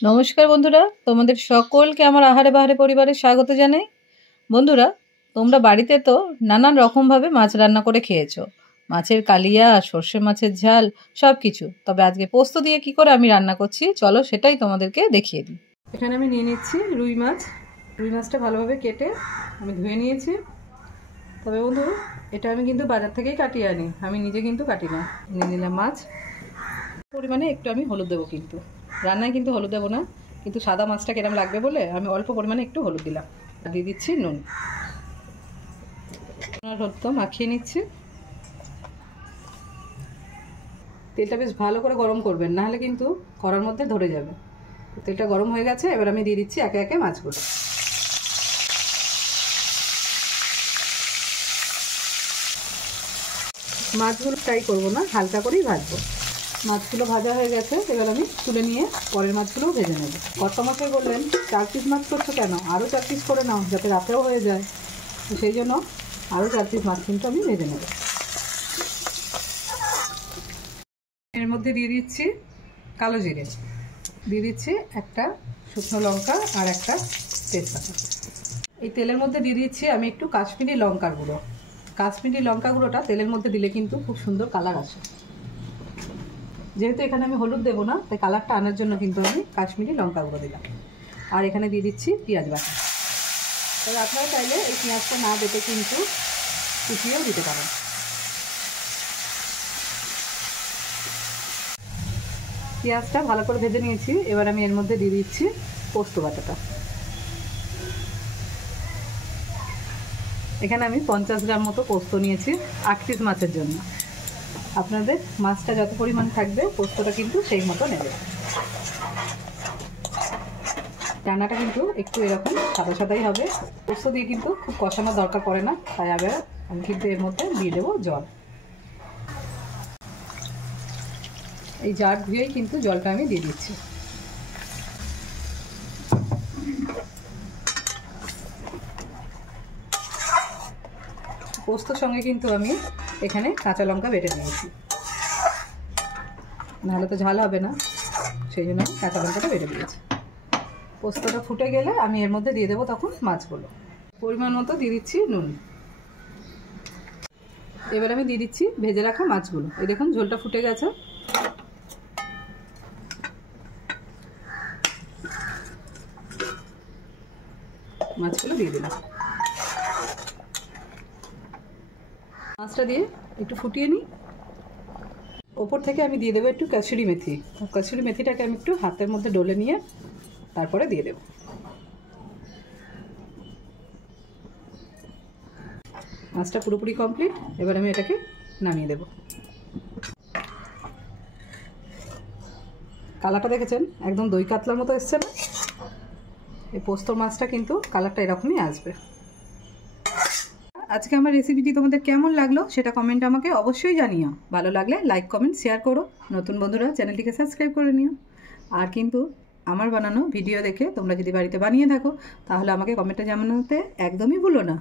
নমস্কার বন্ধুরা, তোমাদের সকলকে আমার আহারে বাহারে পরিবারে স্বাগত জানাই। বন্ধুরা, তোমরা বাড়িতে তো নানান রকমভাবে মাছ রান্না করে খেয়েছো, মাছের কালিয়া, সর্ষে মাছের ঝাল, সব কিছু। তবে আজকে পোস্ত দিয়ে কি করে আমি রান্না করছি চলো সেটাই তোমাদেরকে দেখিয়ে দিই। এখানে আমি নিয়ে নিচ্ছি রুই মাছ। রুই মাছটা ভালোভাবে কেটে আমি ধুয়ে নিয়েছি। তবে বন্ধু, এটা আমি কিন্তু বাজার থেকেই কাটিয়ে আনি, আমি নিজে কিন্তু কাটি না। নিয়ে নিলাম মাছ। পরিমাণে একটু আমি হলুদ দেবো, কিন্তু রান্নায় কিন্তু হলুদ দেবো না, কিন্তু সাদা মাছটা কেরম লাগবে বলে আমি অল্প পরিমাণে একটু হলুদ দিলাম। আর দিয়ে দিচ্ছি নুন। হলুদ তো মাখিয়ে নিচ্ছি। তেলটা বেশ ভালো করে গরম করবেন, নাহলে কিন্তু কড়ার মধ্যে ধরে যাবে। তেলটা গরম হয়ে গেছে, এবার আমি দিয়ে দিচ্ছি একে একে মাছগুলো। মাছগুলো ফ্রাই করবো না, হালকা করেই ভাজবো। মাছগুলো ভাজা হয়ে গেছে, এবার আমি তুলে নিয়ে পরের মাছগুলোও ভেজে নেব। কর্তামশাই বললেন 4 পিস মাছ করছো কেন, আরও 4 পিস করে নাও, যাতে রাতেও হয়ে যায়। তো সেই জন্য আরও 4 পিস মাছ কিন্তু আমি ভেজে নেব। এর মধ্যে দিয়ে দিচ্ছি কালো জিরে, দিয়ে দিচ্ছি একটা শুকনো লঙ্কা আর একটা তেজপাতা। এই তেলের মধ্যে দিয়ে দিচ্ছি আমি একটু কাশ্মীরি লঙ্কার গুঁড়ো। কাশ্মীরি লঙ্কা গুঁড়োটা তেলের মধ্যে দিলে কিন্তু খুব সুন্দর কালার আসে। যেহেতু এখানে আমি হলুদ দেবো না, তাই কালারটা আনার জন্য কিন্তু আমি কাশ্মীরি লঙ্কা গুঁড়ো দিলাম। আর এখানে দিয়ে দিচ্ছি পেঁয়াজ বাটা। তবে আপনারা চাইলে এই পেঁয়াজটা না বেটে কিন্তু কুচিয়েও দিতে পারেন। পেঁয়াজটা ভালো করে ভেজে নিয়েছি, এবার আমি এর মধ্যে দিয়ে দিচ্ছি পোস্ত বাটাটা। এখানে আমি 50 গ্রাম মতো পোস্ত নিয়েছি 8 পিস মাছের জন্য। আপনাদের মাছটা যত পরিমাণ থাকবে পোস্তটা কিন্তু সেই মতো নেবে। রান্নাটা কিন্তু একটু এরকম সাদা সাদাই হবে। পোস্ত দিয়ে কিন্তু খুব কষানোর দরকার পড়ে না, তাই আবার আমি কিন্তু এর মধ্যে দিয়ে দেবো জল। এই জার ধুয়েই কিন্তু জলটা আমি দিয়ে দিচ্ছি। পোস্তর সঙ্গে কিন্তু আমি এখানে কাঁচা লঙ্কা বেটে নিয়েছি, নাহলে তো ঝাল হবে না, সেই জন্য আমি কাঁচা লঙ্কাটা বেটে দিয়েছি। পোস্তটা ফুটে গেলে আমি এর মধ্যে দিয়ে দেবো তখন মাছগুলো। পরিমাণ মতো দিয়ে দিচ্ছি নুন। এবার আমি দিয়ে দিচ্ছি ভেজে রাখা মাছগুলো। এই দেখুন ঝোলটা ফুটে গেছে। মাছগুলো দিয়ে দিলাম। মাছটা দিয়ে একটু ফুটিয়ে নিই। ওপর থেকে আমি দিয়ে দেবো একটু কাসুরি মেথি। কাসুরি মেথিটাকে আমি একটু হাতের মধ্যে ডলে নিয়ে তারপরে দিয়ে দেবো। মাছটা পুরোপুরি কমপ্লিট, এবার আমি এটাকে নামিয়ে দেব। কালারটা দেখেছেন একদম দই কাতলার মতো এসছে না? এই পোস্ত মাছটা কিন্তু কালারটা এরকমই আসবে। আজকে আমার রেসিপিটি তোমাদের কেমন লাগলো সেটা কমেন্টে আমাকে অবশ্যই জানিও। ভালো লাগলে লাইক কমেন্ট শেয়ার করো। নতুন বন্ধুরা চ্যানেলটিকে সাবস্ক্রাইব করে নিও। আর কিন্তু আমার বানানো ভিডিও দেখে তোমরা যদি বাড়িতে বানিয়ে থাকো তাহলে আমাকে কমেন্টে জানাতে একদমই ভুলো না।